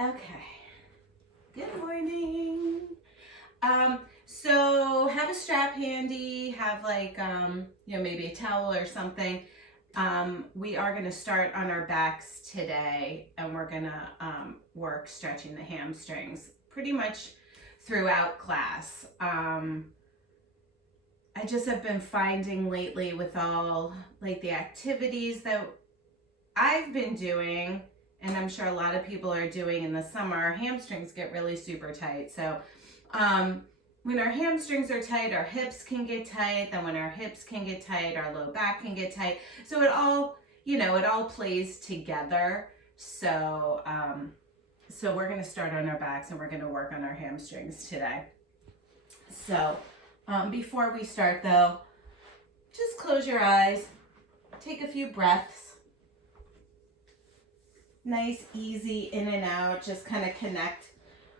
Okay. Good morning. So have a strap handy, have maybe a towel or something. We are going to start on our backs today, and we're going to work stretching the hamstrings pretty much throughout class. I just have been finding lately with all like the activities that I've been doing, and I'm sure a lot of people are doing in the summer, our hamstrings get really super tight. So when our hamstrings are tight, our hips can get tight. Then when our hips can get tight, our low back can get tight. So it all plays together. So we're going to start on our backs, and we're going to work on our hamstrings today. So before we start though, just close your eyes, take a few breaths. Nice, easy in and out. Just kind of connect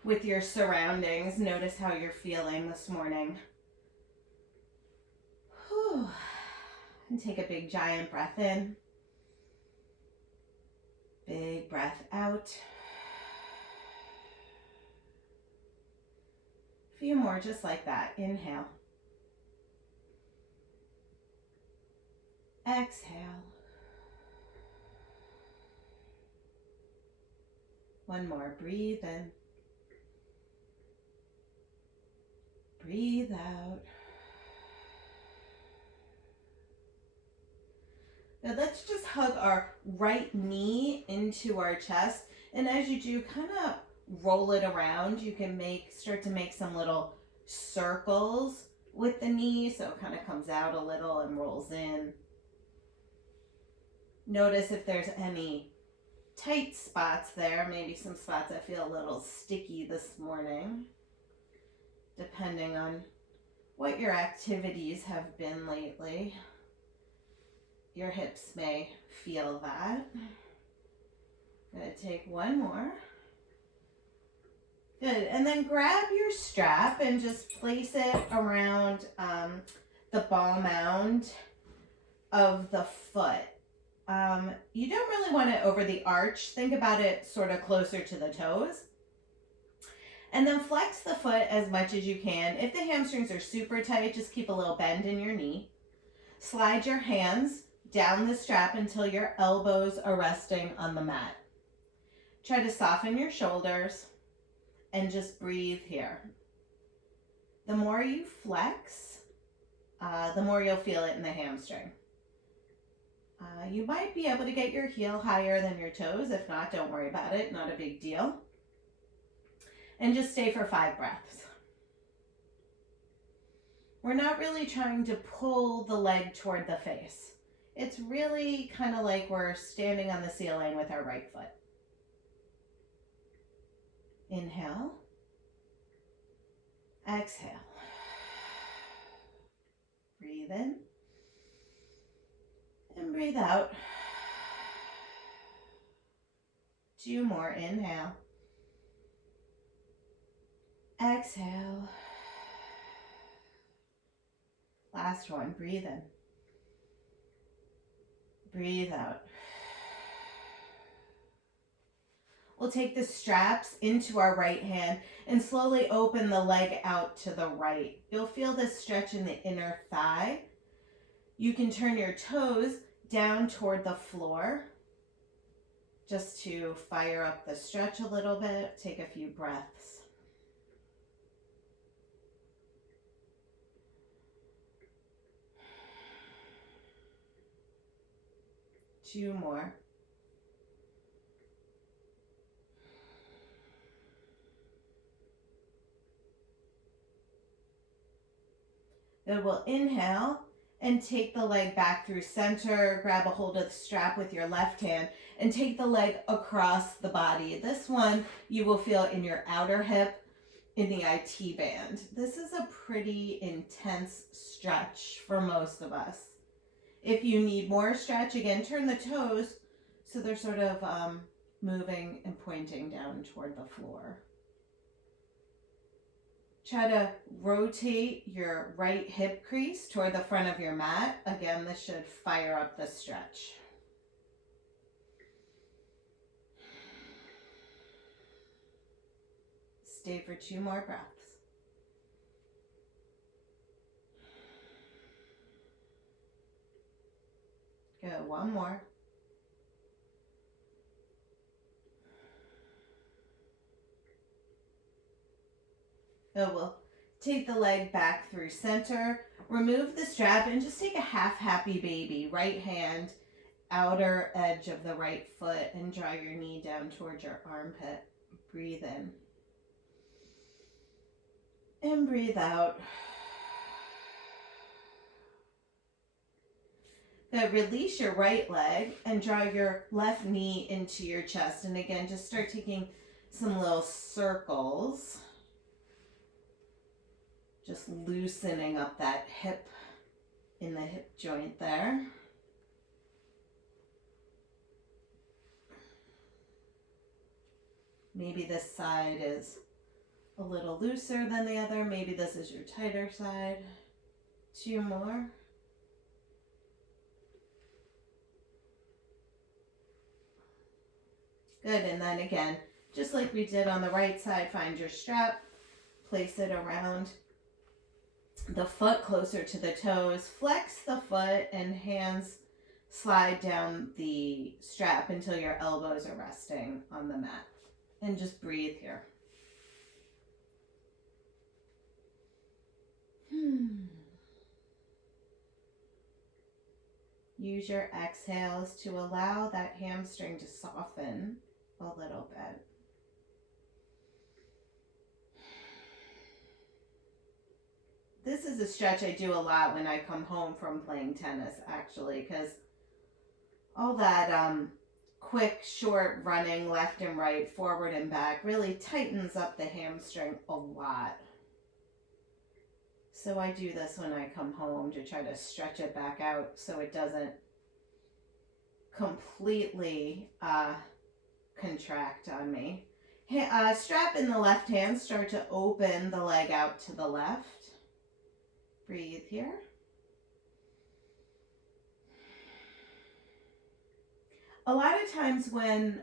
with your surroundings. Notice how you're feeling this morning. Whew. And take a big giant breath in. Big breath out. A few more just like that. Inhale. Exhale. One more. Breathe in. Breathe out. Now let's just hug our right knee into our chest. And as you do, kind of roll it around. You can start to make some little circles with the knee. So it kind of comes out a little and rolls in. Notice if there's any tight spots there, maybe some spots that feel a little sticky this morning, depending on what your activities have been lately. Your hips may feel that. I'm going to take one more. Good, and then grab your strap and just place it around the ball mound of the foot. You don't really want it over the arch. Think about it sort of closer to the toes. And then flex the foot as much as you can. If the hamstrings are super tight, just keep a little bend in your knee. Slide your hands down the strap until your elbows are resting on the mat. Try to soften your shoulders and just breathe here. The more you flex, the more you'll feel it in the hamstring. You might be able to get your heel higher than your toes. If not, don't worry about it. Not a big deal. And just stay for 5 breaths. We're not really trying to pull the leg toward the face. It's really kind of like we're standing on the ceiling with our right foot. Inhale. Exhale. Breathe in. And breathe out. 2 more. Inhale. Exhale. Last one. Breathe in. Breathe out. We'll take the straps into our right hand and slowly open the leg out to the right. You'll feel this stretch in the inner thigh. You can turn your toes down toward the floor just to fire up the stretch a little bit. Take a few breaths. Two more. Then we'll inhale and take the leg back through center. Grab a hold of the strap with your left hand and take the leg across the body. This one you will feel in your outer hip, in the IT band. This is a pretty intense stretch for most of us. If you need more stretch, again, turn the toes so they're sort of moving and pointing down toward the floor. Try to rotate your right hip crease toward the front of your mat. Again, this should fire up the stretch. Stay for 2 more breaths. Good, 1 more. Good, we'll take the leg back through center, remove the strap, and just take a half happy baby. Right hand, outer edge of the right foot, and draw your knee down towards your armpit. Breathe in. And breathe out. Good. Release your right leg and draw your left knee into your chest. And again, just start taking some little circles. Just loosening up that hip in the hip joint there. Maybe this side is a little looser than the other. Maybe this is your tighter side. 2 more. Good, and then again, just like we did on the right side, find your strap, place it around the foot closer to the toes, flex the foot, and hands slide down the strap until your elbows are resting on the mat. And just breathe here. Use your exhales to allow that hamstring to soften a little bit. This is a stretch I do a lot when I come home from playing tennis, actually, because all that quick, short running left and right, forward and back really tightens up the hamstring a lot. So I do this when I come home to try to stretch it back out so it doesn't completely contract on me. Strap in the left hand, start to open the leg out to the left. Breathe here. A lot of times when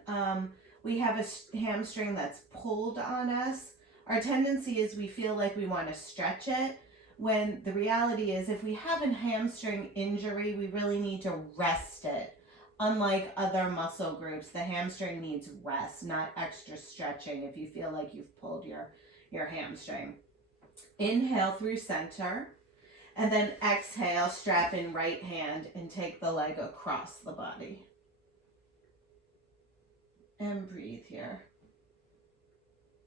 we have a hamstring that's pulled on us, our tendency is we feel like we want to stretch it, when the reality is if we have a hamstring injury, we really need to rest it. Unlike other muscle groups, the hamstring needs rest, not extra stretching if you feel like you've pulled your hamstring. Inhale through center, and then exhale, strap in right hand and take the leg across the body. And breathe here.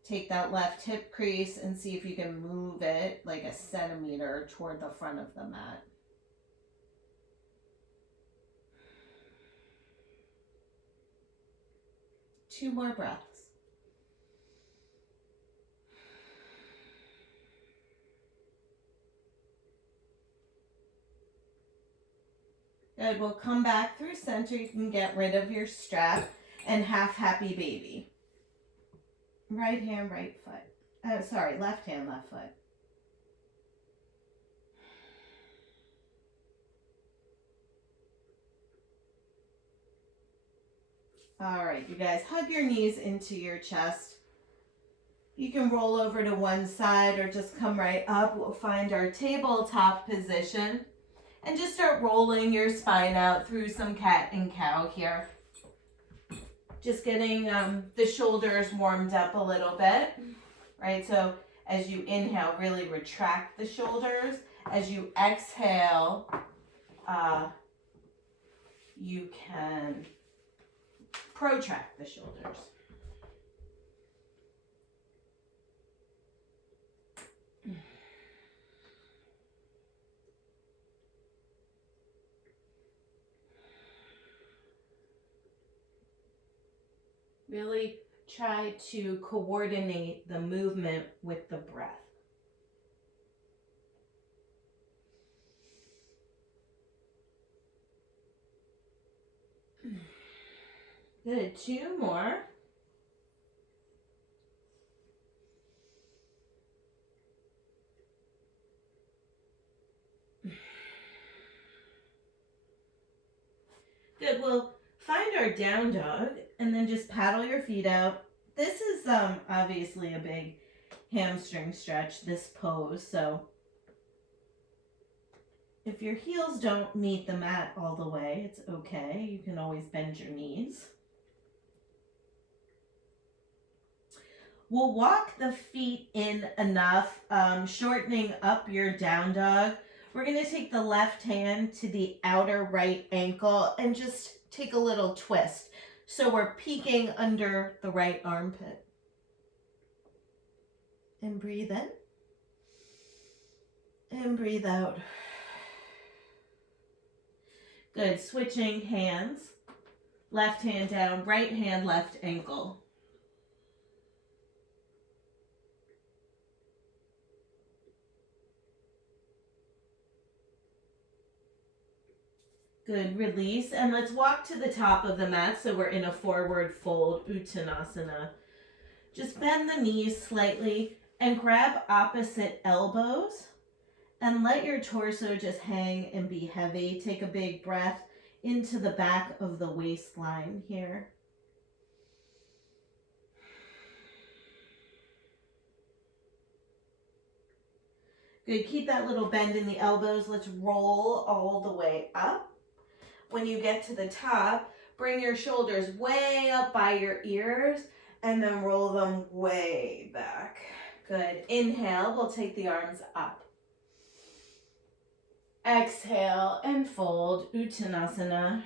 Take that left hip crease and see if you can move it like a centimeter toward the front of the mat. Two more breaths. Good, we'll come back through center. You can get rid of your strap and half happy baby. Right hand, right foot. Left hand, left foot. All right, you guys, hug your knees into your chest. You can roll over to one side or just come right up. We'll find our tabletop position and just start rolling your spine out through some cat and cow here. Just getting the shoulders warmed up a little bit, right? So as you inhale, really retract the shoulders. As you exhale, you can protract the shoulders. Really try to coordinate the movement with the breath. Good, two more. Good, we'll find our down dog and then just paddle your feet out. This is obviously a big hamstring stretch, this pose. So if your heels don't meet the mat all the way, it's okay. You can always bend your knees. We'll walk the feet in enough, shortening up your down dog. We're going to take the left hand to the outer right ankle and just take a little twist. So we're peeking under the right armpit. And breathe in. And breathe out. Good. Switching hands. Left hand down, right hand, left ankle. Good, release, and let's walk to the top of the mat so we're in a forward fold, Uttanasana. Just bend the knees slightly and grab opposite elbows and let your torso just hang and be heavy. Take a big breath into the back of the waistline here. Good, keep that little bend in the elbows. Let's roll all the way up. When you get to the top, bring your shoulders way up by your ears and then roll them way back. Good. Inhale, we'll take the arms up. Exhale and fold, Uttanasana.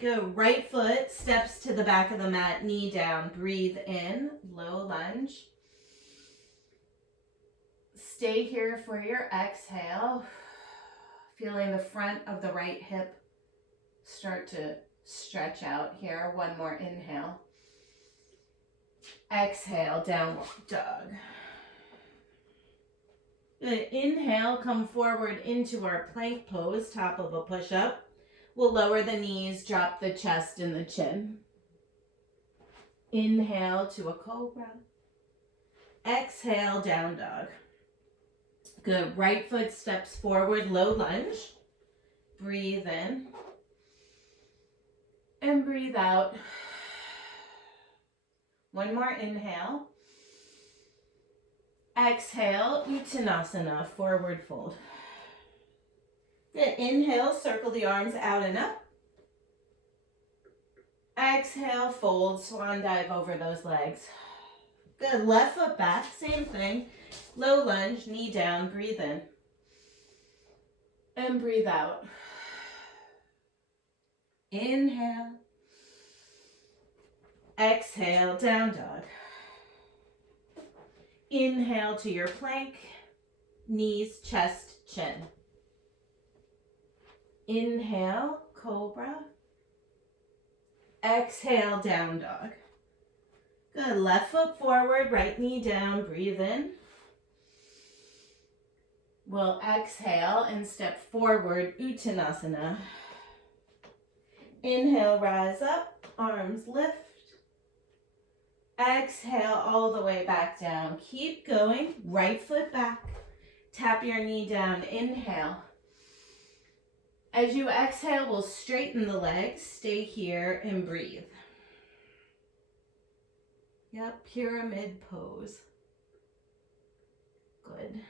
Good. Right foot steps to the back of the mat, knee down. Breathe in, low lunge. Stay here for your exhale. Feeling the front of the right hip start to stretch out here. One more inhale. Exhale, downward dog. Good. Inhale, come forward into our plank pose, top of a push-up. We'll lower the knees, drop the chest and the chin. Inhale to a cobra. Exhale, down dog. Good. Right foot steps forward, low lunge. Breathe in. And breathe out. One more inhale. Exhale, Uttanasana, forward fold. Good. Inhale, circle the arms out and up. Exhale, fold, swan dive over those legs. Good. Left foot back, same thing. Low lunge, knee down, breathe in. And breathe out. Inhale. Exhale, down dog. Inhale to your plank, knees, chest, chin. Inhale, cobra. Exhale, down dog. Good. Left foot forward, right knee down, breathe in. We'll exhale and step forward, Uttanasana. Inhale, rise up, arms lift. Exhale all the way back down. Keep going, right foot back. Tap your knee down, inhale. As you exhale, we'll straighten the legs. Stay here and breathe. Yep, pyramid pose. Good.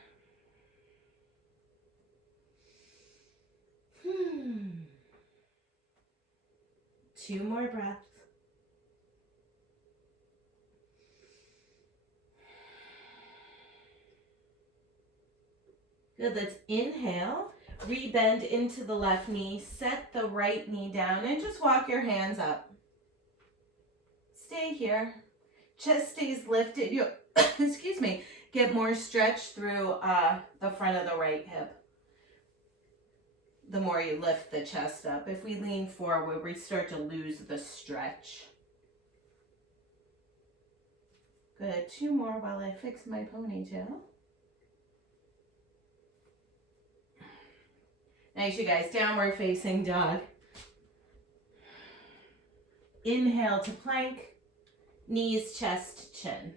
Two more breaths. Good, let's inhale, rebend into the left knee, set the right knee down, and just walk your hands up. Stay here. Chest stays lifted. You, excuse me, get more stretch through the front of the right hip. The more you lift the chest up. If we lean forward, we start to lose the stretch. Good, two more while I fix my ponytail. Nice, you guys. Downward facing dog. Inhale to plank. Knees, chest, chin.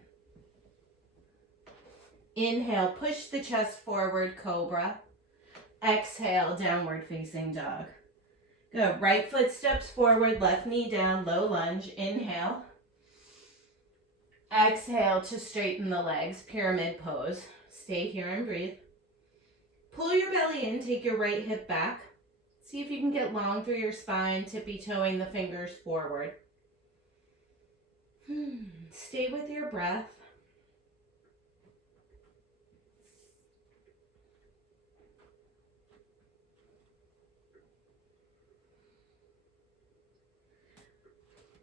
Inhale, push the chest forward, cobra. Exhale, downward facing dog. Good. Right foot steps forward, left knee down, low lunge. Inhale. Exhale to straighten the legs, pyramid pose. Stay here and breathe. Pull your belly in, take your right hip back. See if you can get long through your spine, tippy-toeing the fingers forward. Stay with your breath.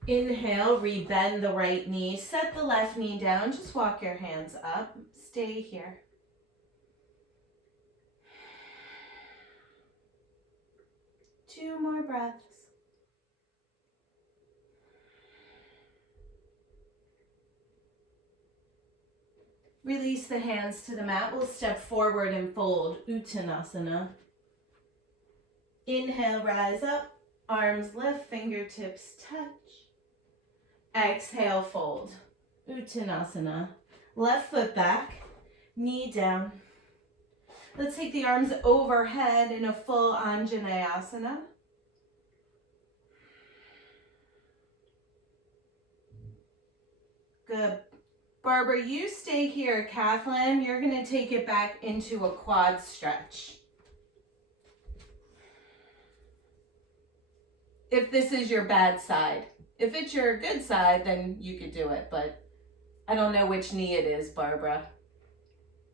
Inhale, rebend the right knee, set the left knee down, just walk your hands up, stay here. Two more breaths. Release the hands to the mat, we'll step forward and fold, Uttanasana. Inhale, rise up, arms lift, fingertips touch. Exhale, fold. Uttanasana. Left foot back, knee down. Let's take the arms overhead in a full Anjaneyasana. Good. Barbara, you stay here. Kathleen, you're going to take it back into a quad stretch. If this is your bad side. If it's your good side, then you could do it, but I don't know which knee it is, Barbara,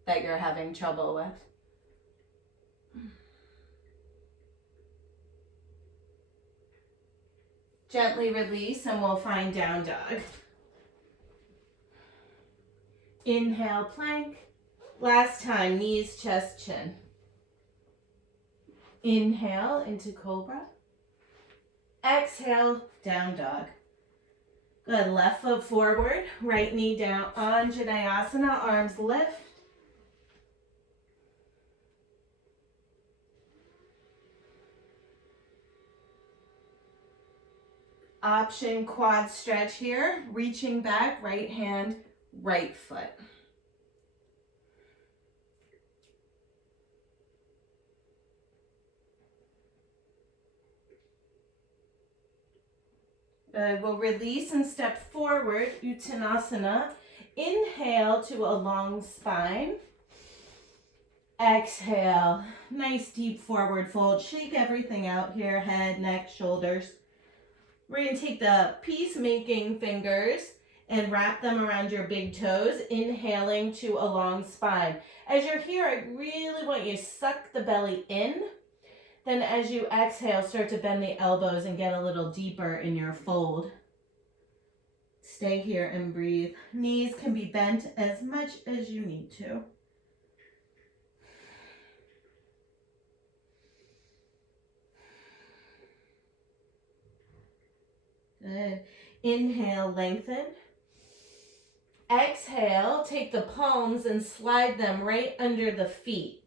that you're having trouble with. Gently release and we'll find down dog. Inhale, plank. Last time, knees, chest, chin. Inhale into cobra. Exhale, down dog. Good, left foot forward, right knee down, Anjaneyasana, arms lift. Option quad stretch here, reaching back, right hand, right foot. Good. We'll release and step forward, Uttanasana. Inhale to a long spine. Exhale, nice deep forward fold. Shake everything out here, head, neck, shoulders. We're going to take the peacemaking fingers and wrap them around your big toes, inhaling to a long spine. As you're here, I really want you to suck the belly in. Then as you exhale, start to bend the elbows and get a little deeper in your fold. Stay here and breathe. Knees can be bent as much as you need to. Good. Inhale, lengthen. Exhale, take the palms and slide them right under the feet.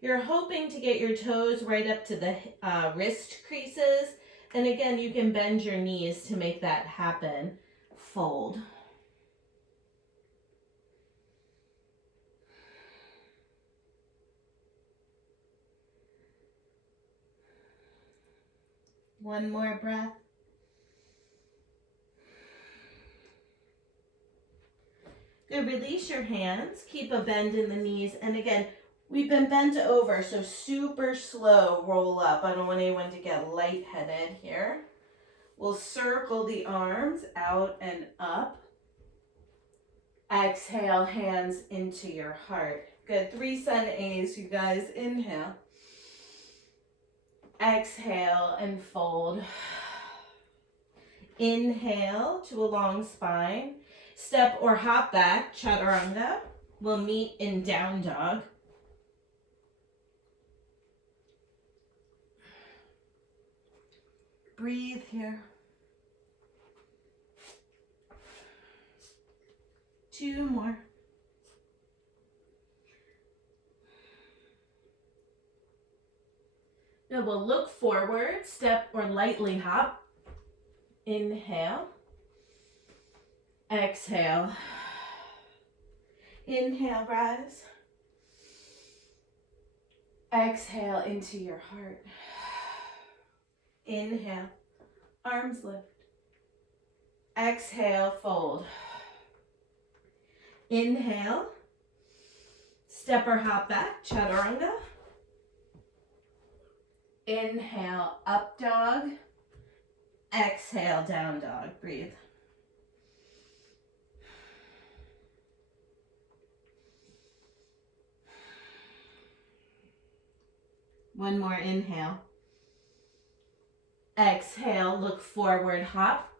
You're hoping to get your toes right up to the wrist creases. And again, you can bend your knees to make that happen. Fold. One more breath. Good, release your hands. Keep a bend in the knees. And again, we've been bent over, so super slow roll up. I don't want anyone to get lightheaded here. We'll circle the arms out and up. Exhale, hands into your heart. Good, 3 sun A's, you guys. Inhale. Exhale and fold. Inhale to a long spine. Step or hop back, chaturanga. We'll meet in down dog. Breathe here. 2 more. Now we'll look forward, step or lightly hop. Inhale. Exhale. Inhale, rise. Exhale into your heart. Inhale, arms lift. Exhale, fold. Inhale, step or hop back, chaturanga. Inhale, up dog. Exhale, down dog. Breathe. One more inhale. Exhale, look forward, hop.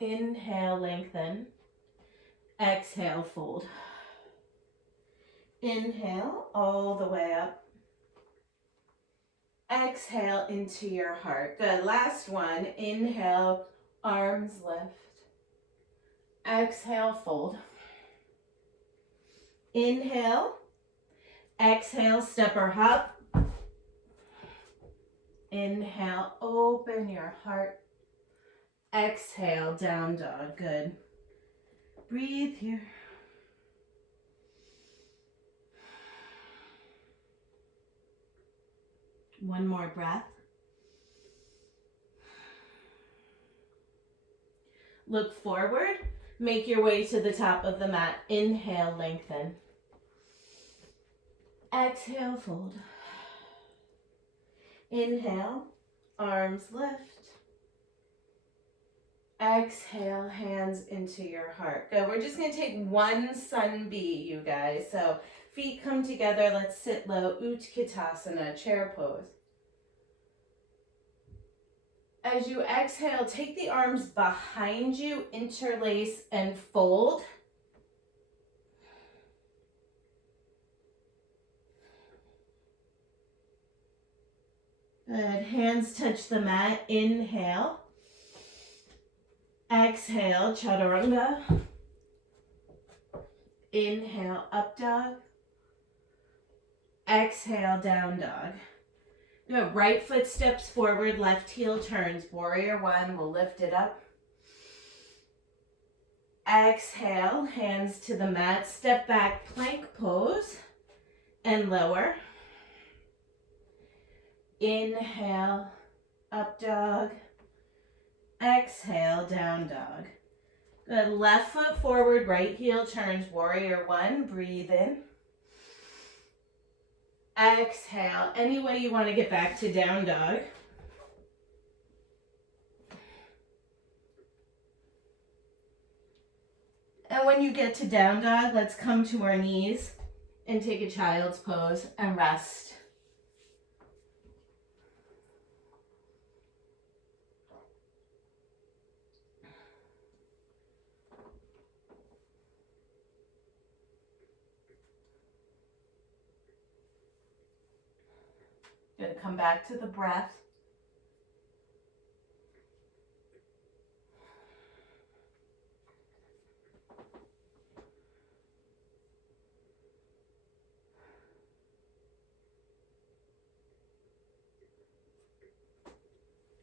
Inhale, lengthen. Exhale, fold. Inhale, all the way up. Exhale into your heart. Good. Last one. Inhale, arms lift. Exhale, fold. Inhale. Exhale, step or hop. Inhale, open your heart. Exhale, down dog. Good. Breathe here. One more breath. Look forward. Make your way to the top of the mat. Inhale, lengthen. Exhale, fold. Inhale, arms lift. Exhale, hands into your heart. Good. We're just going to take one sun B, you guys. So feet come together. Let's sit low. Utkatasana, chair pose. As you exhale, take the arms behind you, interlace and fold. Good. Hands touch the mat. Inhale. Exhale, chaturanga. Inhale, up dog. Exhale, down dog. Good. Right foot steps forward, left heel turns. Warrior one, we'll lift it up. Exhale, hands to the mat. Step back, plank pose, and lower. Inhale, up dog. Exhale, down dog. Good. Left foot forward, right heel turns. Warrior one, breathe in. Exhale. Any way you want to get back to down dog. And when you get to down dog, let's come to our knees and take a child's pose and rest. Good. Come back to the breath.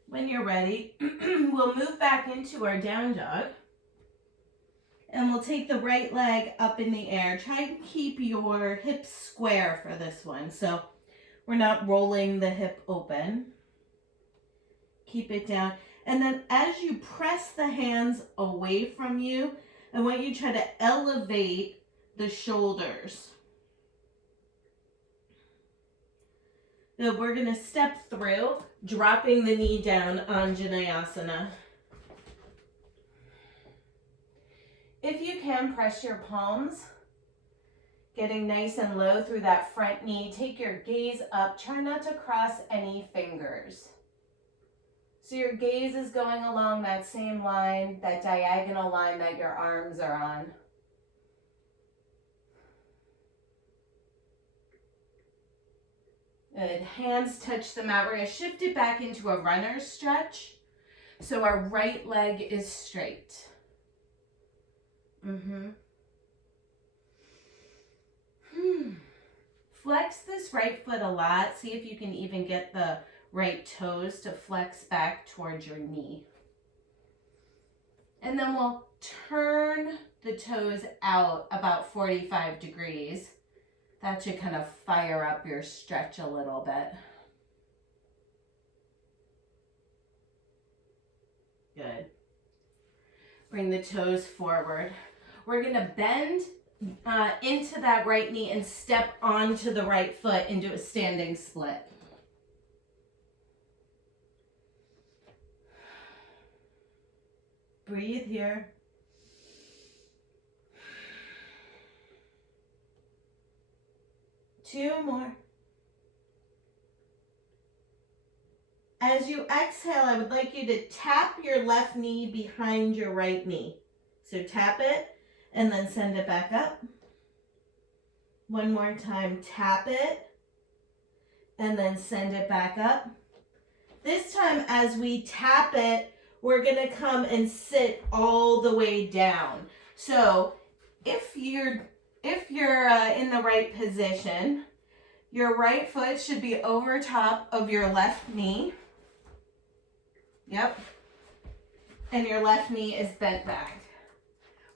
When you're ready, we'll move back into our down dog. And we'll take the right leg up in the air. Try and keep your hips square for this one. So we're not rolling the hip open. Keep it down. And then as you press the hands away from you, I want you to try to elevate the shoulders. So we're going to step through, dropping the knee down, Anjaneyasana. If you can, press your palms, getting nice and low through that front knee. Take your gaze up. Try not to cross any fingers. So your gaze is going along that same line, that diagonal line that your arms are on. Good. Hands touch the mat. We're going to shift it back into a runner's stretch. So our right leg is straight. Flex this right foot a lot. See if you can even get the right toes to flex back towards your knee. And then we'll turn the toes out about 45 degrees. That should kind of fire up your stretch a little bit. Good. Bring the toes forward. we're going to bend into that right knee and step onto the right foot into a standing split. Breathe here. Two more. As you exhale, I would like you to tap your left knee behind your right knee. So tap it and then send it back up. One more time, tap it and then send it back up. This time as we tap it, we're gonna come and sit all the way down. So if you're in the right position, your right foot should be over top of your left knee. Yep. And your left knee is bent back.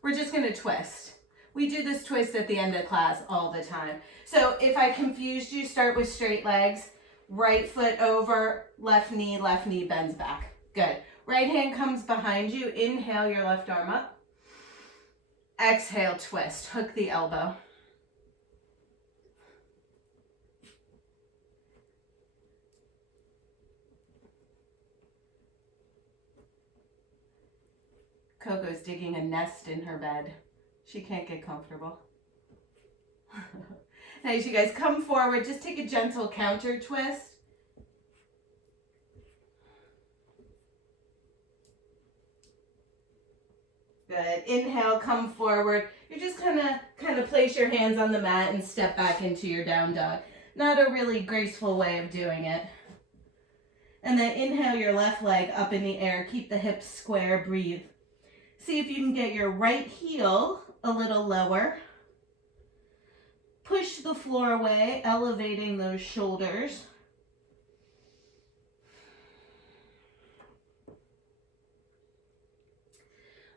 We're just gonna twist. We do this twist at the end of class all the time. So if I confused you, start with straight legs. Right foot over, left knee bends back. Good. Right hand comes behind you. Inhale your left arm up. Exhale, twist. Hook the elbow. Coco's digging a nest in her bed. She can't get comfortable. Nice, you guys. Come forward. Just take a gentle counter twist. Good. Inhale, come forward. You're just kind of place your hands on the mat and step back into your down dog. Not a really graceful way of doing it. And then inhale your left leg up in the air. Keep the hips square. Breathe. See if you can get your right heel a little lower. Push the floor away, elevating those shoulders.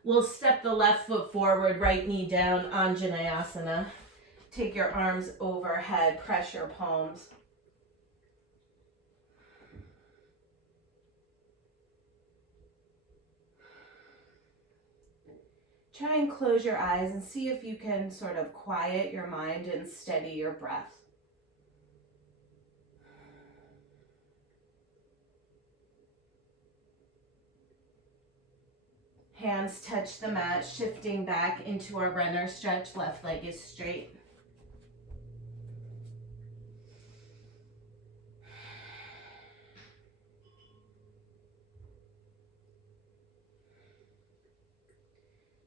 We'll step the left foot forward, right knee down, Anjaneyasana. Take your arms overhead, press your palms. Try and close your eyes and see if you can sort of quiet your mind and steady your breath. Hands touch the mat, shifting back into our runner stretch. Left leg is straight.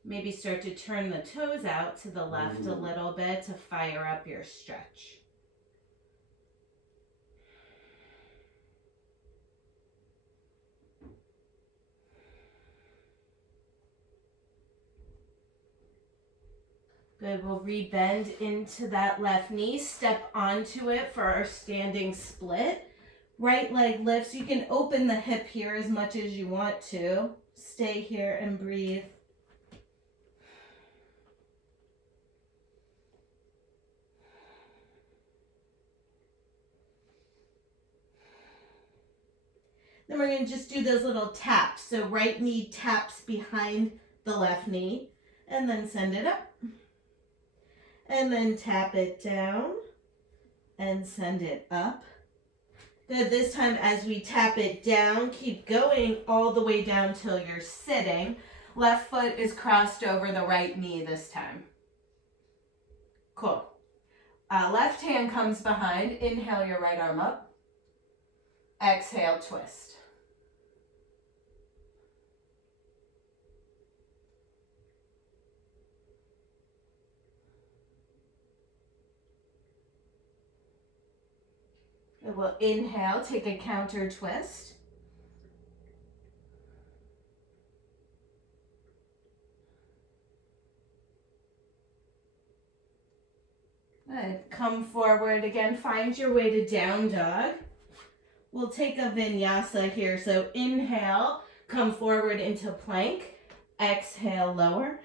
Maybe start to turn the toes out to the left a little bit to fire up your stretch. Good, we'll re-bend into that left knee, step onto it for our standing split. Right leg lifts, you can open the hip here as much as you want to. Stay here and breathe. Then we're going to just do those little taps. So right knee taps behind the left knee and then send it up. And then tap it down and send it up. Good. This time as we tap it down, keep going all the way down till you're sitting. Left foot is crossed over the right knee this time. Cool. Left hand comes behind. Inhale your right arm up. Exhale, twist. We'll inhale, take a counter twist. Good. Come forward again, find your way to down dog. We'll take a vinyasa here. So inhale, come forward into plank. Exhale, lower.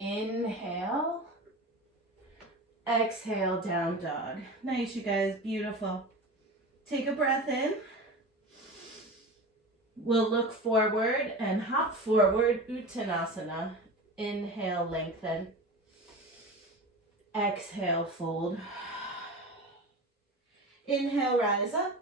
Inhale. Exhale, down dog. Nice, you guys. Beautiful. Take a breath in. We'll look forward and hop forward, Uttanasana. Inhale, lengthen. Exhale, fold. Inhale, rise up.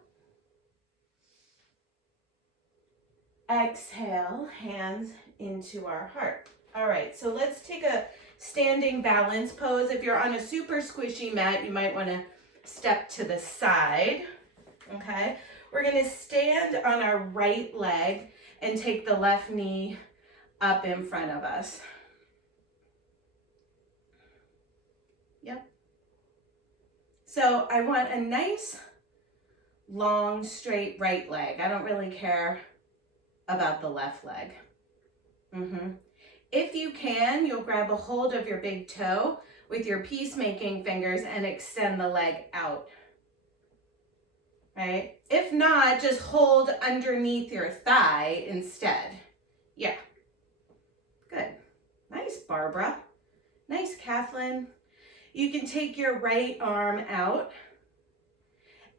Exhale, hands into our heart. All right, so let's take a standing balance pose. If you're on a super squishy mat, you might want to step to the side, okay? We're going to stand on our right leg and take the left knee up in front of us. Yep. So I want a nice, long, straight right leg. I don't really care about the left leg. If you can, you'll grab a hold of your big toe with your peacemaking fingers and extend the leg out. Right? If not, just hold underneath your thigh instead. Yeah. Good. Nice, Barbara. Nice, Kathleen. You can take your right arm out.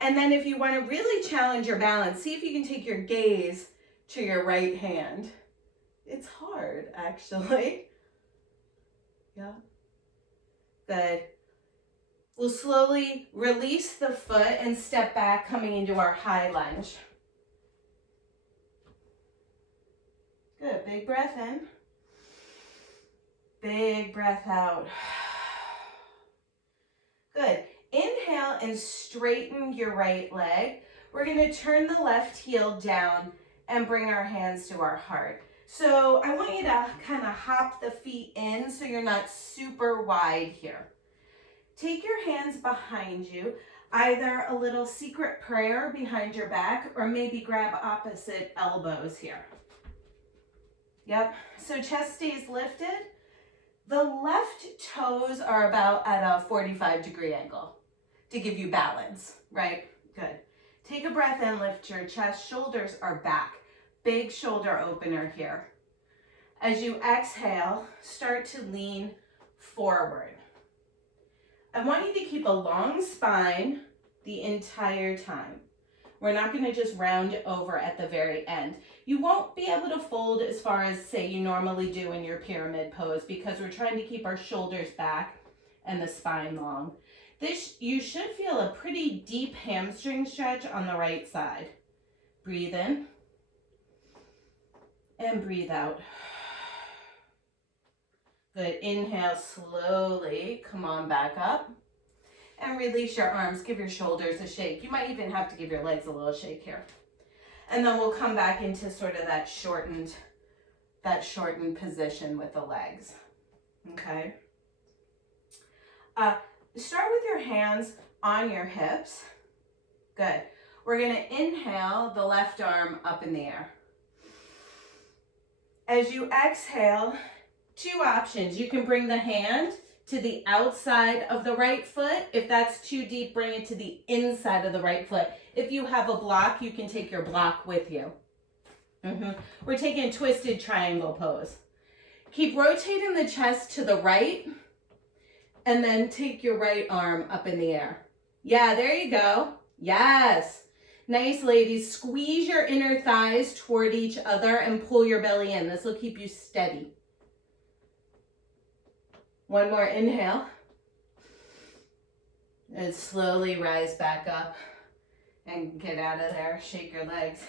And then if you want to really challenge your balance, see if you can take your gaze to your right hand. It's hard, actually. Yeah. Good. We'll slowly release the foot and step back, coming into our high lunge. Good. Big breath in. Big breath out. Good. Inhale and straighten your right leg. We're going to turn the left heel down and bring our hands to our heart. So I want you to kind of hop the feet in so you're not super wide here. Take your hands behind you, either a little secret prayer behind your back or maybe grab opposite elbows here. Yep, so chest stays lifted. The left toes are about at a 45-degree angle to give you balance, right? Good. Take a breath in, lift your chest, shoulders are back. Big shoulder opener here. As you exhale, start to lean forward. I want you to keep a long spine the entire time. We're not going to just round over at the very end. You won't be able to fold as far as, say, you normally do in your pyramid pose because we're trying to keep our shoulders back and the spine long. You should feel a pretty deep hamstring stretch on the right side. Breathe in and breathe out. Good. Inhale slowly. Come on back up. And release your arms. Give your shoulders a shake. You might even have to give your legs a little shake here. And then we'll come back into sort of that shortened position with the legs. Okay. Start with your hands on your hips. Good. We're going to inhale the left arm up in the air. As you exhale, two options. You can bring the hand to the outside of the right foot. If that's too deep, bring it to the inside of the right foot. If you have a block, you can take your block with you. We're taking a twisted triangle pose. Keep rotating the chest to the right, and then take your right arm up in the air. Yeah, there you go. Yes. Nice, ladies. Squeeze your inner thighs toward each other and pull your belly in. This will keep you steady. One more inhale. And slowly rise back up and get out of there. Shake your legs.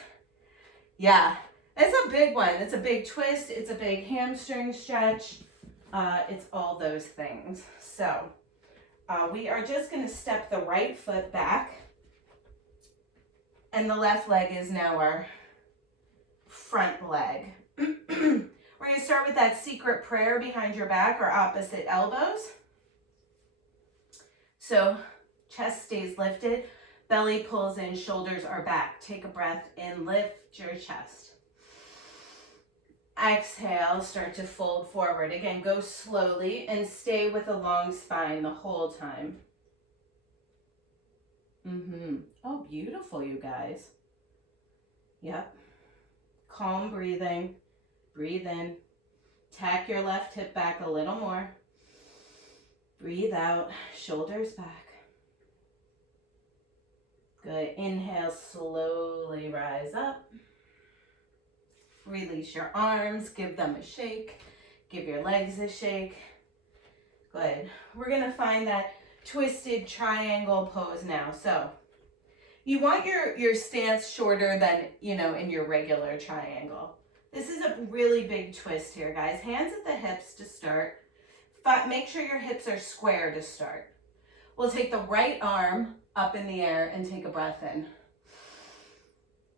Yeah, it's a big one. It's a big twist. It's a big hamstring stretch. It's all those things. So we are just going to step the right foot back. And the left leg is now our front leg. We're going to start with that secret prayer behind your back or opposite elbows. So chest stays lifted, belly pulls in, shoulders are back. Take a breath in, lift your chest. Exhale, start to fold forward. Again, go slowly and stay with a long spine the whole time. Oh, beautiful, you guys. Yep. Calm breathing. Breathe in. Tack your left hip back a little more. Breathe out. Shoulders back. Good. Inhale, slowly rise up. Release your arms. Give them a shake. Give your legs a shake. Good. We're going to find that twisted triangle pose now. So you want your stance shorter than, in your regular triangle. This is a really big twist here, guys. Hands at the hips to start. Make sure your hips are square to start. We'll take the right arm up in the air and take a breath in.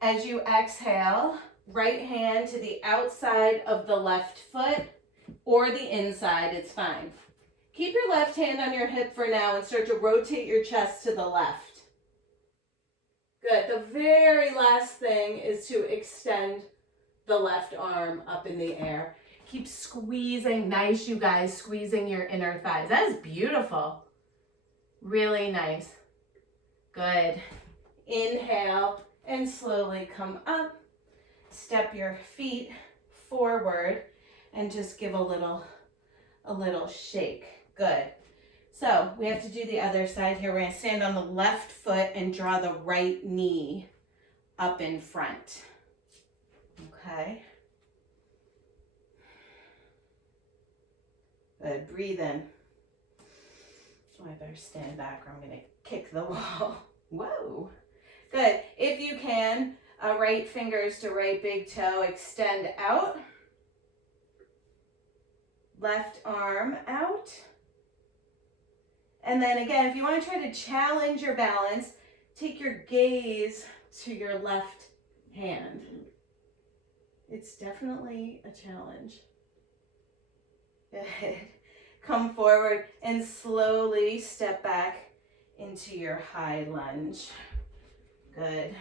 As you exhale, right hand to the outside of the left foot or the inside, it's fine. Keep your left hand on your hip for now and start to rotate your chest to the left. Good. The very last thing is to extend the left arm up in the air. Keep squeezing. Nice, you guys, squeezing your inner thighs. That is beautiful. Really nice. Good. Inhale and slowly come up. Step your feet forward and just give a little shake. Good. So we have to do the other side here. We're going to stand on the left foot and draw the right knee up in front. Okay. Good. Breathe in. Oh, I better stand back or I'm going to kick the wall. Whoa. Good. If you can, right fingers to right big toe, extend out. Left arm out. And then again, if you want to try to challenge your balance, take your gaze to your left hand. It's definitely a challenge. Good. Come forward and slowly step back into your high lunge. Good.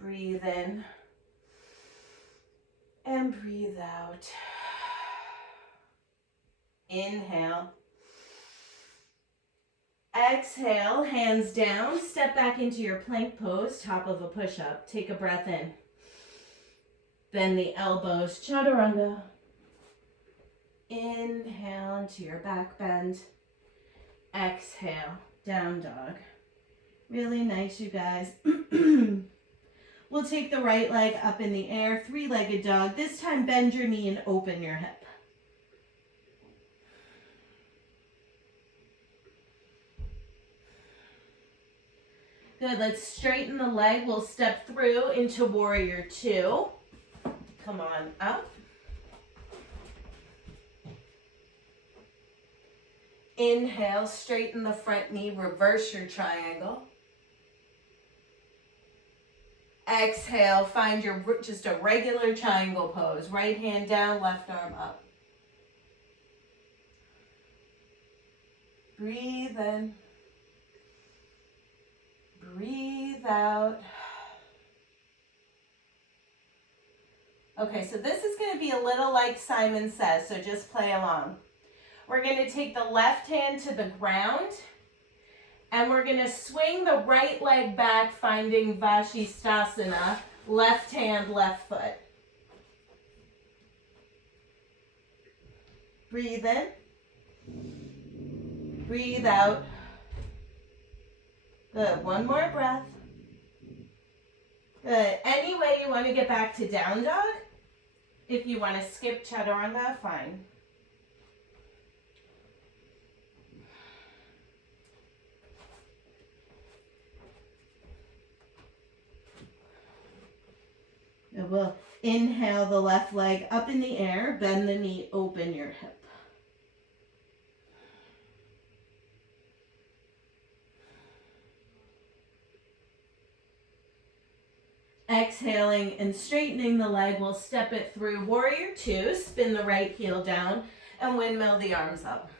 Breathe in and breathe out. Inhale. Exhale, hands down, step back into your plank pose, top of a push-up. Take a breath in. Bend the elbows, chaturanga. Inhale into your back bend. Exhale, down dog. Really nice, you guys. We'll take the right leg up in the air, three-legged dog. This time, bend your knee and open your hip. Good, let's straighten the leg. We'll step through into warrior two. Come on up. Inhale, straighten the front knee, reverse your triangle. Exhale, find your just a regular triangle pose. Right hand down, left arm up. Breathe in. Breathe out. Okay, so this is going to be a little like Simon Says, so just play along. We're going to take the left hand to the ground, and we're going to swing the right leg back, finding Vashisthasana, left hand, left foot. Breathe in. Breathe out. Good. One more breath. Good. Any way you want to get back to down dog. If you want to skip chaturanga, fine. And we'll inhale the left leg up in the air, bend the knee, open your hip. Exhaling and straightening the leg, we'll step it through warrior two, spin the right heel down, and windmill the arms up.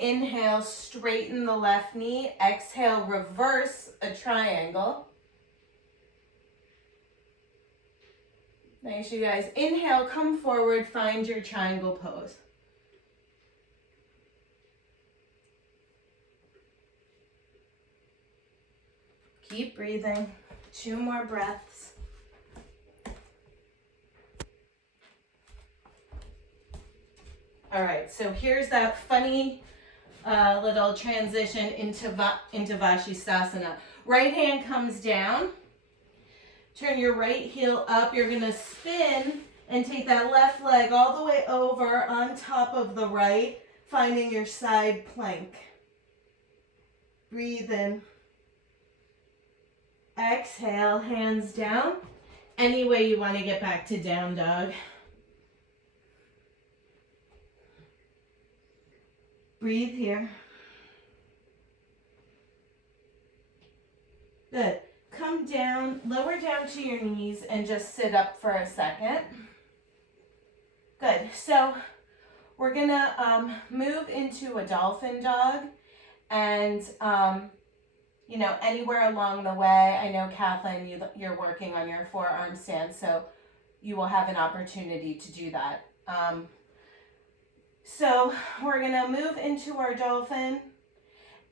Inhale, straighten the left knee. Exhale, reverse a triangle. Nice, you guys. Inhale, come forward, find your triangle pose. Keep breathing. 2 more breaths. All right, so here's that funny little transition into Vashisthasana. Right hand comes down. Turn your right heel up. You're going to spin and take that left leg all the way over on top of the right, finding your side plank. Breathe in. Exhale, hands down. Any way you want to get back to down dog. Breathe here. Good. Come down, lower down to your knees and just sit up for a second. Good. So we're going to move into a dolphin dog. And, you know, anywhere along the way, I know, Kathleen, you're working on your forearm stance, so you will have an opportunity to do that. So we're going to move into our dolphin,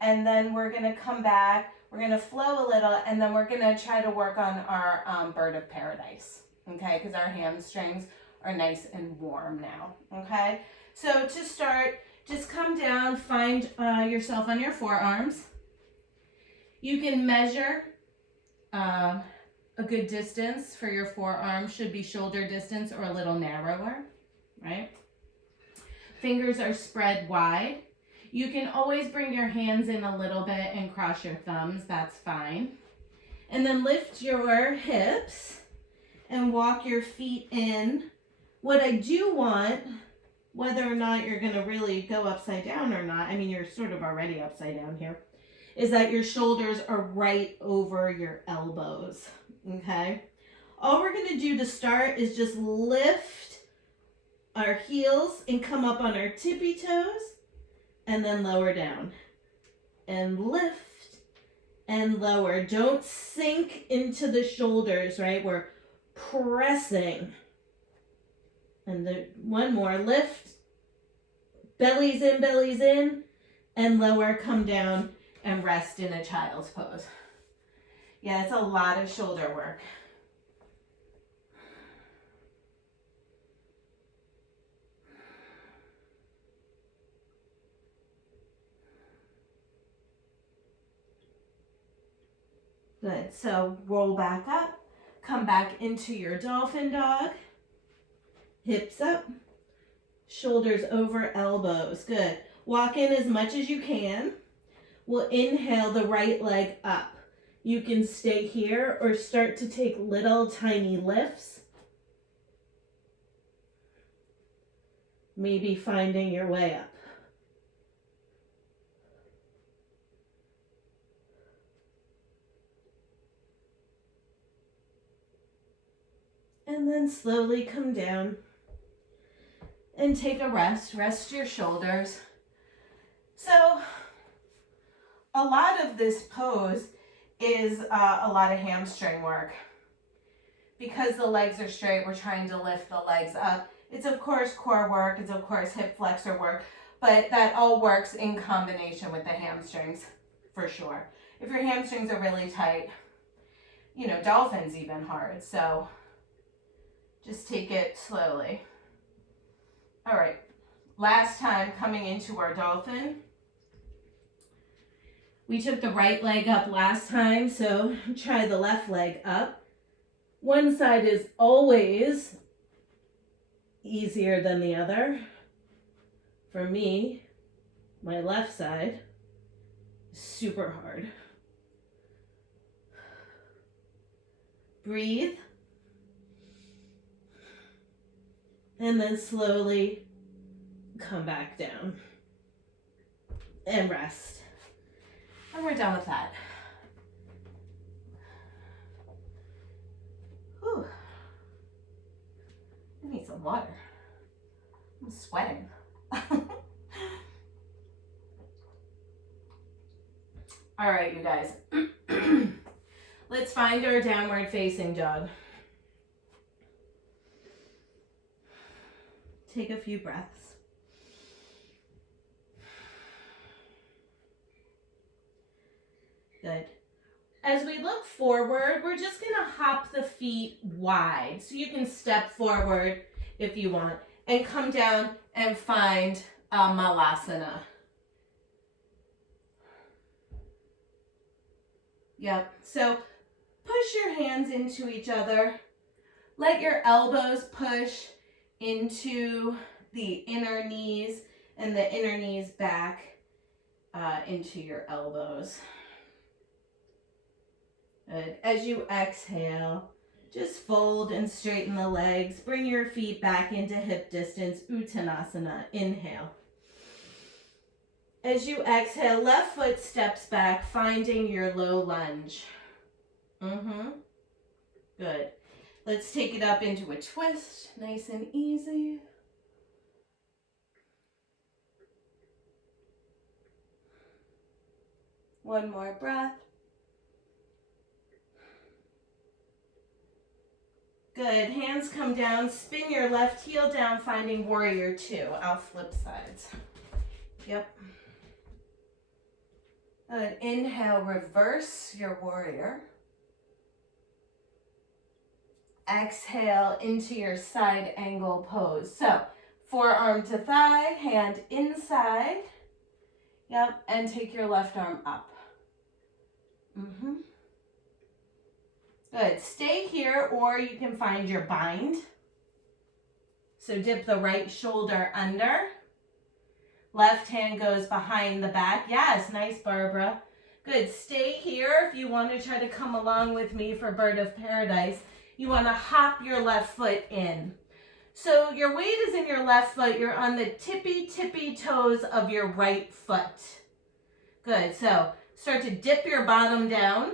and then we're going to come back. We're going to flow a little, and then we're going to try to work on our bird of paradise, okay, because our hamstrings are nice and warm now, okay? So to start, just come down, find yourself on your forearms. You can measure a good distance for your forearms, should be shoulder distance or a little narrower, right? Fingers are spread wide. You can always bring your hands in a little bit and cross your thumbs, that's fine. And then lift your hips and walk your feet in. What I do want, whether or not you're gonna really go upside down or not, I mean, you're sort of already upside down here, is that your shoulders are right over your elbows, okay? All we're gonna do to start is just lift our heels and come up on our tippy toes and then lower down. And lift and lower. Don't sink into the shoulders, right? We're pressing. And one more, lift, bellies in, and lower, come down, and rest in a child's pose. Yeah, it's a lot of shoulder work. Good, so roll back up, come back into your dolphin dog, hips up, shoulders over elbows, good. Walk in as much as you can. We'll inhale the right leg up. You can stay here or start to take little tiny lifts. Maybe finding your way up. And then slowly come down and take a rest. Rest your shoulders. So a lot of this pose is a lot of hamstring work. Because the legs are straight, we're trying to lift the legs up. It's of course core work, it's of course hip flexor work, but that all works in combination with the hamstrings, for sure. If your hamstrings are really tight, you know, dolphin's even hard, so just take it slowly. All right, last time coming into our dolphin. We took the right leg up last time, so try the left leg up. One side is always easier than the other. For me, my left side is super hard. Breathe. And then slowly come back down and rest. And we're done with that. Whew. I need some water. I'm sweating. All right, you guys. Let's find our downward facing dog. Take a few breaths. Good. As we look forward, we're just going to hop the feet wide. So you can step forward if you want and come down and find Malasana. Yep. So put push your hands into each other. Let your elbows push into the inner knees and the inner knees back into your elbows. Good. As you exhale, just fold and straighten the legs. Bring your feet back into hip distance, Uttanasana. Inhale. As you exhale, left foot steps back, finding your low lunge. Good. Let's take it up into a twist, nice and easy. One more breath. Good. Hands come down. Spin your left heel down, finding warrior two. I'll flip sides. Yep. Good. Inhale, reverse your warrior. Exhale into your side angle pose. So, forearm to thigh, hand inside. Yep. And take your left arm up. Good. Stay here, or you can find your bind. So dip the right shoulder under. Left hand goes behind the back. Yes, nice, Barbara. Good. Stay here. If you want to try to come along with me for Bird of Paradise, you want to hop your left foot in. So your weight is in your left foot. You're on the tippy toes of your right foot. Good. So start to dip your bottom down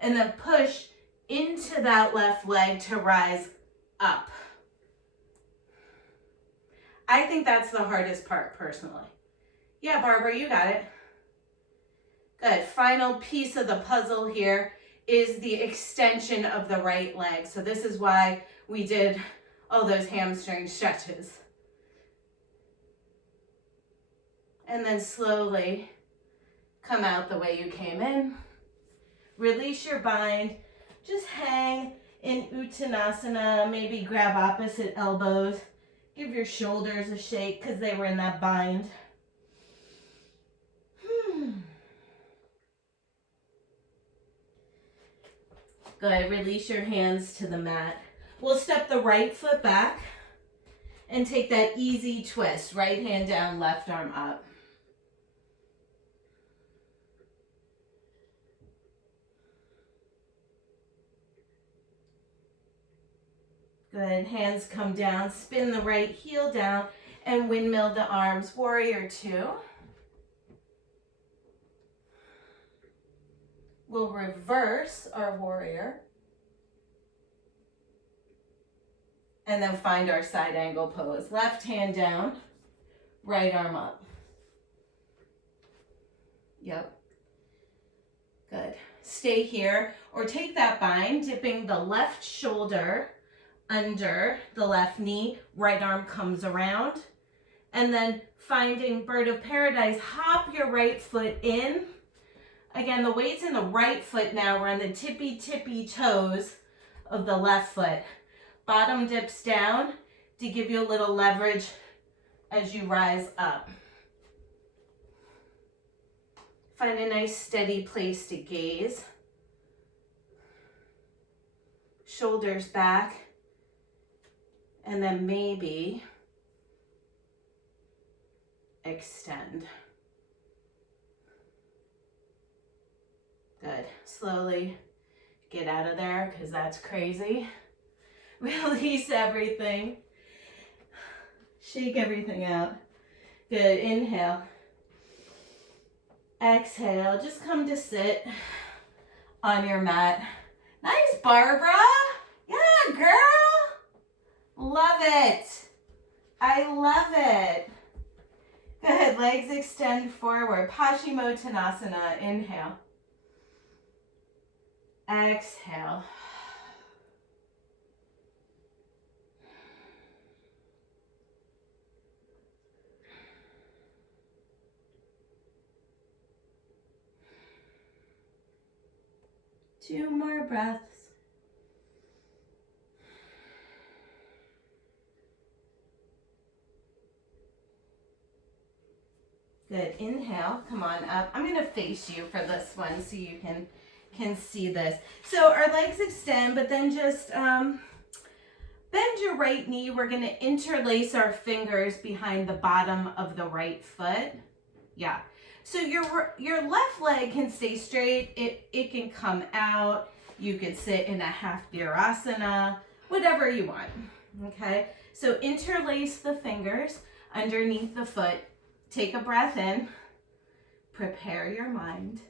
and then push into that left leg to rise up. I think that's the hardest part personally. Yeah, Barbara, you got it. Good. Final piece of the puzzle here is the extension of the right leg. So this is why we did all those hamstring stretches. And then slowly come out the way you came in. Release your bind. Just hang in Uttanasana. Maybe grab opposite elbows. Give your shoulders a shake because they were in that bind. Good. Release your hands to the mat. We'll step the right foot back and take that easy twist. Right hand down, left arm up. Good. Hands come down. Spin the right heel down and windmill the arms. Warrior two. We'll reverse our warrior. And then find our side angle pose. Left hand down, right arm up. Yep. Good. Stay here or take that bind, dipping the left shoulder under the left knee, right arm comes around. And then finding Bird of Paradise, hop your right foot in. Again, the weight's in the right foot now. We're on the tippy toes of the left foot. Bottom dips down to give you a little leverage as you rise up. Find a nice steady place to gaze. Shoulders back. And then maybe extend. Good. Slowly get out of there because that's crazy. Release everything. Shake everything out. Good. Inhale. Exhale. Just come to sit on your mat. Nice, Barbara. Yeah, girl. Love it. I love it. Good. Legs extend forward. Paschimottanasana. Inhale. Exhale. Two more breaths. Good. Inhale. Come on up. I'm going to face you for this one so you can can see this. So our legs extend, but then just bend your right knee. We're going to interlace our fingers behind the bottom of the right foot. Yeah. So your left leg can stay straight. It can come out. You could sit in a half virasana, whatever you want. Okay. So interlace the fingers underneath the foot. Take a breath in. Prepare your mind.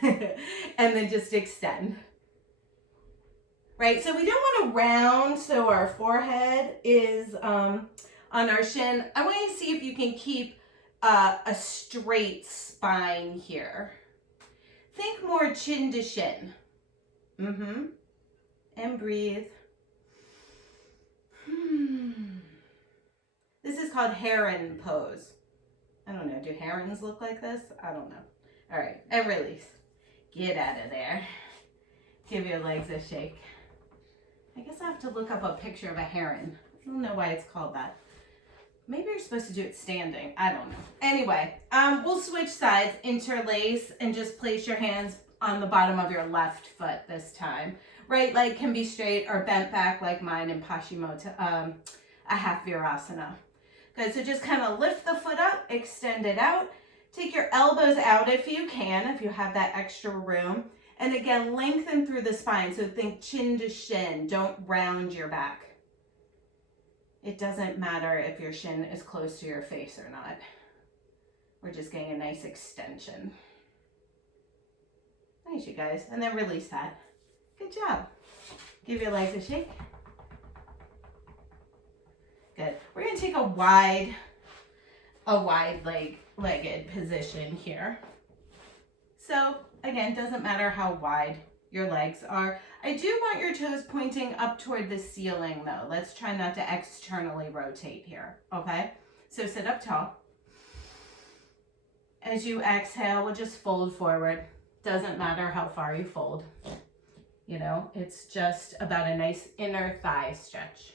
And then just extend. Right? So we don't want to round so our forehead is on our shin. I want you to see if you can keep a straight spine here. Think more chin to shin. And breathe. This is called heron pose. I don't know. Do herons look like this? I don't know. All right. And release. Get out of there. Give your legs a shake. I guess I have to look up a picture of a heron. I don't know why it's called that. Maybe you're supposed to do it standing. I don't know. Anyway, we'll switch sides, interlace, and just place your hands on the bottom of your left foot this time. Right leg can be straight or bent back like mine in Paschimottanasana, a half virasana. Good, so just kind of lift the foot up, extend it out. Take your elbows out if you can, if you have that extra room. And again, lengthen through the spine. So think chin to shin. Don't round your back. It doesn't matter if your shin is close to your face or not. We're just getting a nice extension. Nice, you guys. And then release that. Good job. Give your legs a shake. Good. We're going to take a wide legged position here. So again, doesn't matter how wide your legs are. I do want your toes pointing up toward the ceiling though. Let's try not to externally rotate here, okay? So sit up tall. As you exhale, we'll just fold forward. Doesn't matter how far you fold. You know, it's just about a nice inner thigh stretch.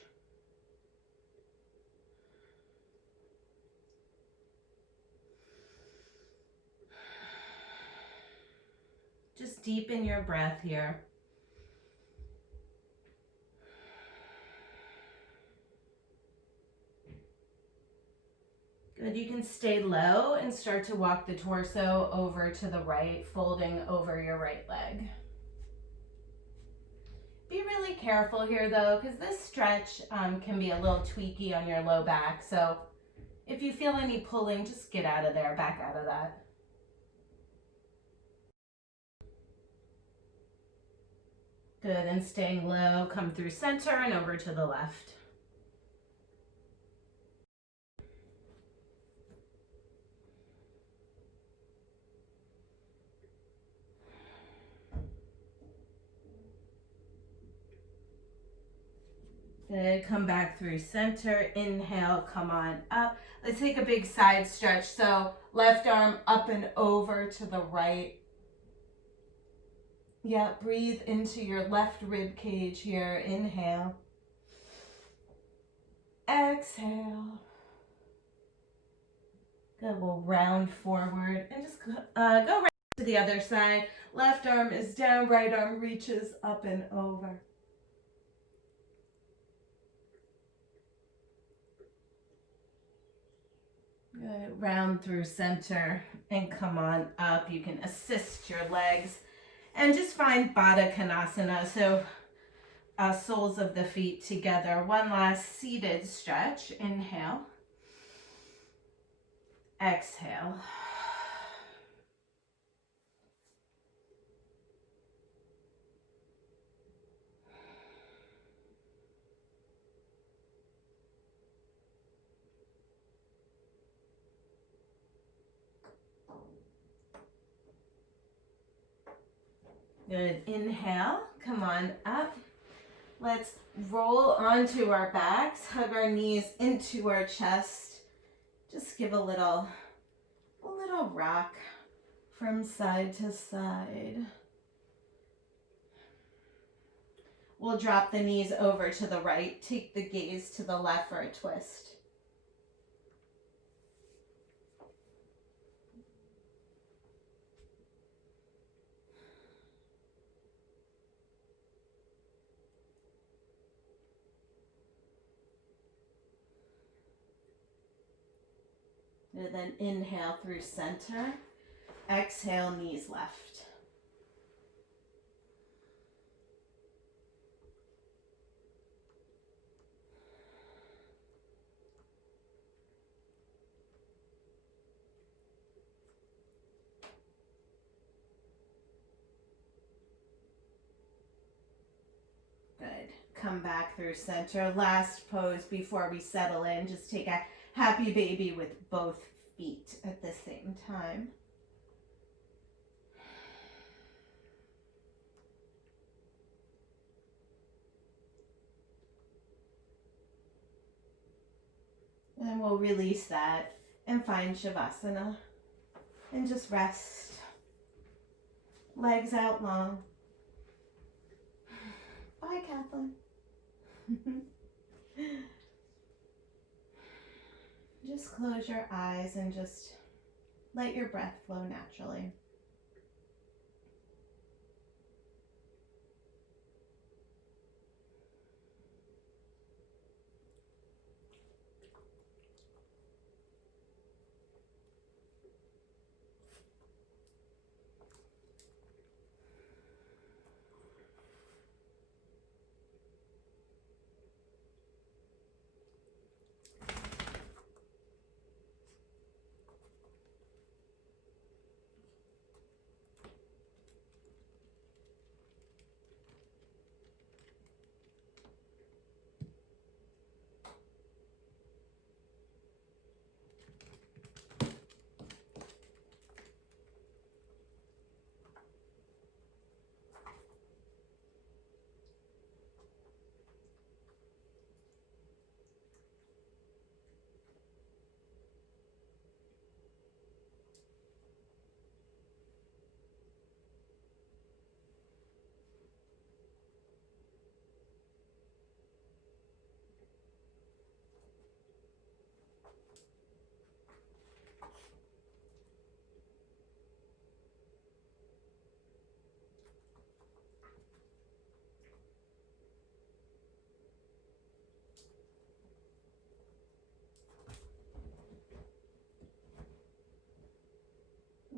Just deepen your breath here. Good, you can stay low and start to walk the torso over to the right, folding over your right leg. Be really careful here though, because this stretch can be a little tweaky on your low back. So if you feel any pulling, just get out of there, back out of that. Good, and staying low, come through center and over to the left. Good, come back through center, inhale, come on up. Let's take a big side stretch. So left arm up and over to the right. Yeah, breathe into your left rib cage here. Inhale. Exhale. Good, we'll round forward and just go right to the other side. Left arm is down, right arm reaches up and over. Good, round through center and come on up. You can assist your legs. And just find Baddha Konasana, so soles of the feet together. One last seated stretch. Inhale. Exhale. Good. Inhale. Come on up. Let's roll onto our backs. Hug our knees into our chest. Just give a little rock from side to side. We'll drop the knees over to the right. Take the gaze to the left for a twist. And then inhale through center. Exhale, knees left. Good. Come back through center. Last pose before we settle in. Just take a happy baby with both feet at the same time. And we'll release that and find Shavasana. And just rest. Legs out long. Bye, Kathleen. Just close your eyes and just let your breath flow naturally.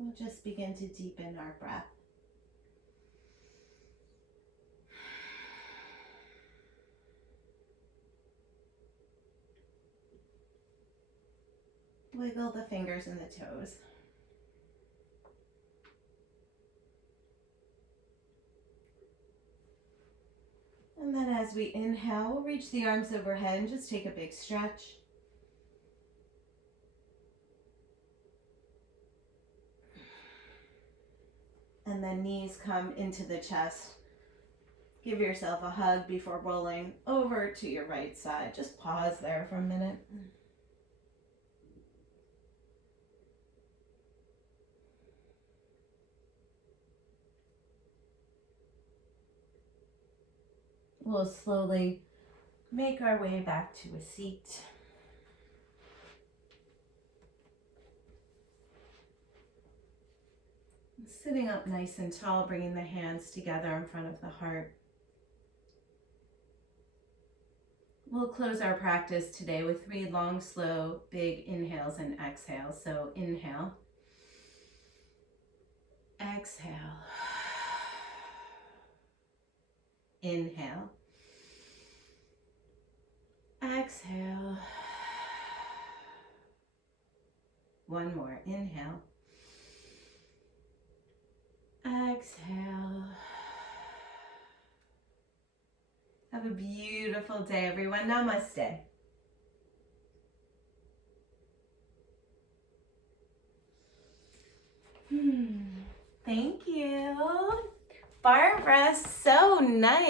We'll just begin to deepen our breath. Wiggle the fingers and the toes. And then as we inhale, we'll reach the arms overhead and just take a big stretch. And then knees come into the chest. Give yourself a hug before rolling over to your right side. Just pause there for a minute. We'll slowly make our way back to a seat. Sitting up nice and tall, bringing the hands together in front of the heart. We'll close our practice today with 3 long, slow, big inhales and exhales. So inhale, exhale, inhale, exhale. One more, inhale, exhale. Have a beautiful day, everyone. Namaste. Thank you. Barbara, so nice.